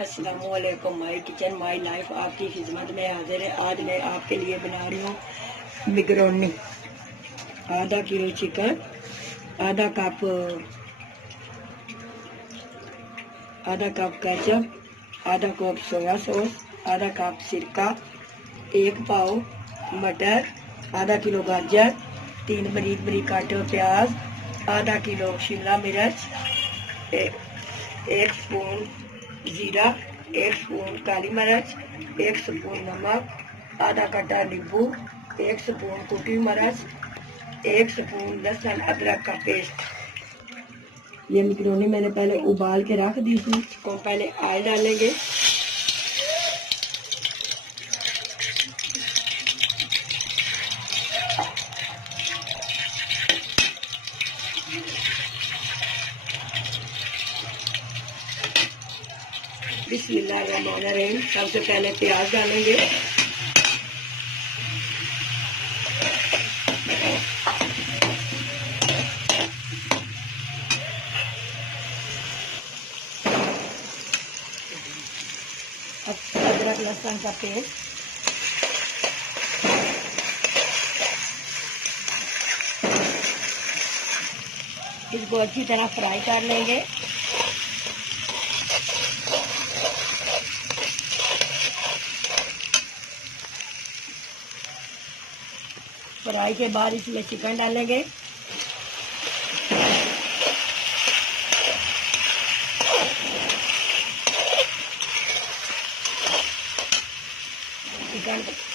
अस्सलामुअलैकुम। My kitchen my life आपकी खिदमत में हाजिर है। आज मैं आपके लिए बना रही हूँ मिक्रोनी। आधा किलो चिकन, आधा कप केचप, आधा कप सोया सॉस, आधा कप सिरका, 1 पाव मटर, आधा किलो गाजर, 3 बारीक बारीक काटे हुए प्याज, आधा किलो शिमला मिर्च, 1 स्पून जीरा, 1 स्पून काली मिर्च, 1 स्पून नमक, आधा कटा नींबू, 1 स्पून कुटी मिर्च, 1 स्पून लहसुन अदरक का पेस्ट। ये मिक्रोनी मैंने पहले उबाल के रख दी थी। इसको पहले ऑयल डालेंगे। बिस्मिल्लाहिर्रहमानिर्रहीम। सबसे पहले प्याज डालेंगे। अदरक लहसुन का पेस्ट, इसको अच्छी तरह फ्राई कर लेंगे। फ्राई के बाद इसमें चिकन डालेंगे।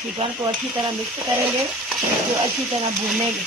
चिकन को अच्छी तरह मिक्स करेंगे, जो अच्छी तरह भूनेंगे।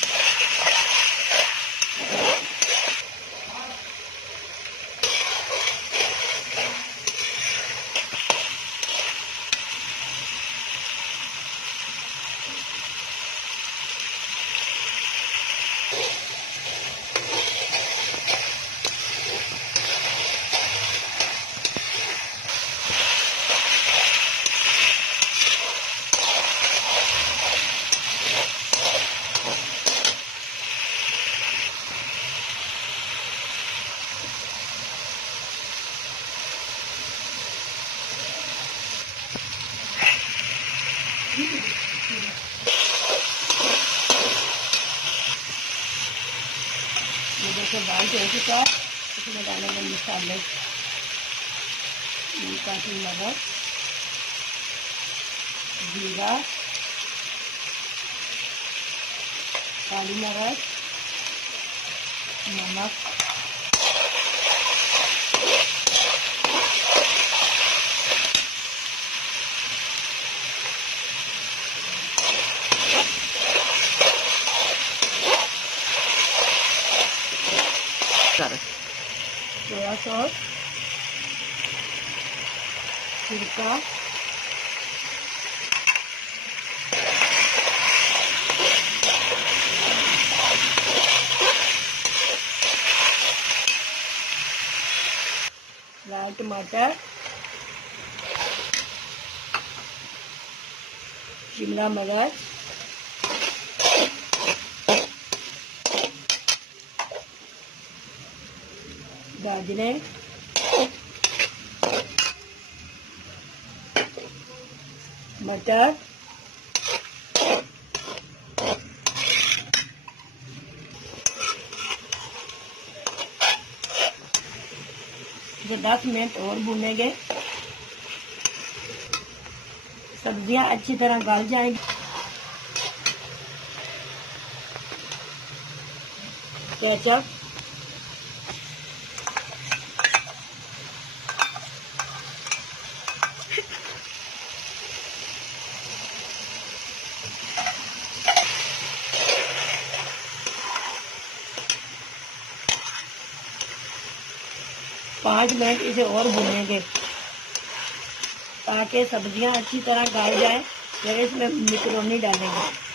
ये देखो दाल हो चुका है। इसमें डालेंगे मसाले, काटी नमक, जीरा, काली मिर्च, नमक, सोया सॉस, सिरका, लाल टमाटर, शिमला मिर्च, गाजरें, मटर, जो 10 मिनट और भूनेंगे। सब्जियां अच्छी तरह गल जाएंगी। केचप, पाँच मिनट इसे और भूनेंगे ताकि सब्जियां अच्छी तरह गल जाए। फिर इसमें मिक्रोनी डालेंगे।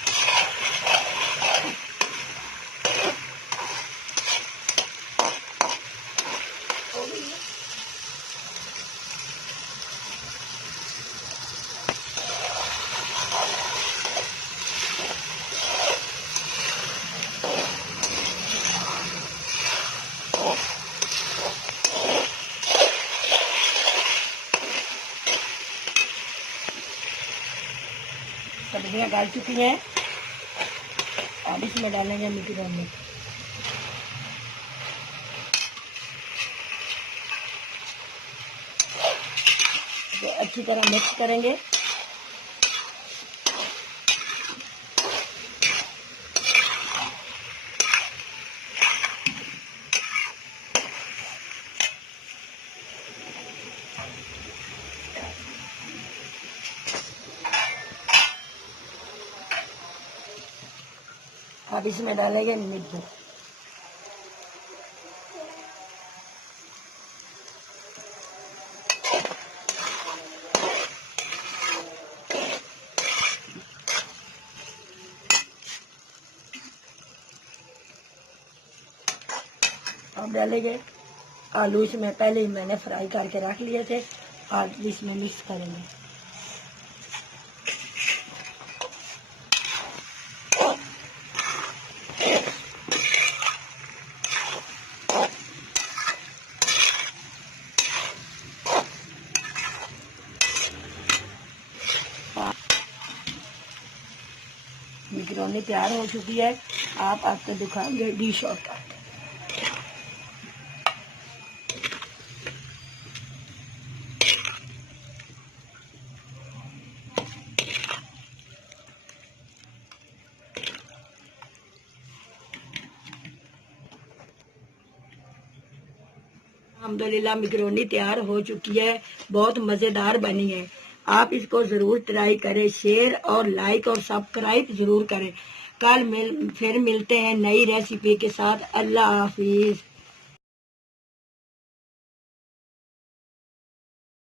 सब्जियां गल चुकी हैं। अब इसमें डालेंगे मैकरोनी। तो अच्छी तरह मिक्स करेंगे। अब इसमें डालेंगे नींबू। अब डालेंगे आलू। इसमें पहले ही मैंने फ्राई करके रख लिए थे, आज इसमें मिक्स करेंगे। मैकरोनी तैयार हो चुकी है। आप आपको दिखाएंगे डिश आउट करके। अल्हम्दुलिल्लाह मैकरोनी तैयार हो चुकी है, बहुत मज़ेदार बनी है। आप इसको ज़रूर ट्राई करें, शेयर और लाइक और सब्सक्राइब ज़रूर करें। फिर मिलते हैं नई रेसिपी के साथ। अल्लाह हाफिज़।